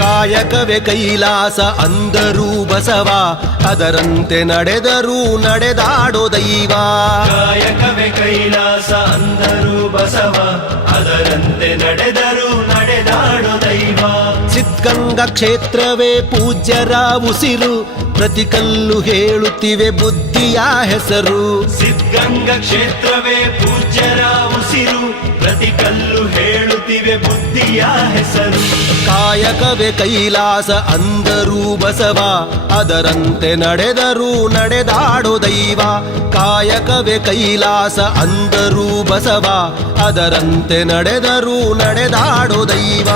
ಕಾಯಕವೇ ಕೈಲಾಸ ಅಂದರೂ ಬಸವ, ಅದರಂತೆ ನಡೆದರೂ ನಡೆದಾಡೋ ದೈವ. ಕಾಯಕವೇ ಕೈಲಾಸ ಅಂದರೂ ಬಸವ, ಅದರಂತೆ ನಡೆದರೂ ನಡೆದಾಡೋ ದೈವ. ಸಿದ್ಧಗಂಗಾ ಕ್ಷೇತ್ರವೇ ಪೂಜ್ಯರ ಉಸಿರು, ಪ್ರತಿ ಕಲ್ಲು ಹೇಳುತ್ತಿವೆ ಬುದ್ಧಿಯ ಹೆಸರು. ಸಿದ್ಧಗಂಗಾ ಕ್ಷೇತ್ರವೇ ಪೂಜ್ಯರ ಉಸಿರು, ಪ್ರತಿ ಕಲ್ಲು ಹೇಳುತ್ತಿವೆ ಬುದ್ಧಿಯ ಹೆಸರು. ಕಾಯಕವೇ ಕೈಲಾಸ ಅಂದರೂ ಬಸವ, ಅದರಂತೆ ನಡೆದರೂ ನಡೆದಾಡೋ ದೈವ. ಕಾಯಕವೇ ಕೈಲಾಸ ಅಂದರೂ ಬಸವ, ಅದರಂತೆ ನಡೆದರೂ ನಡೆದಾಡೋ ದೈವ.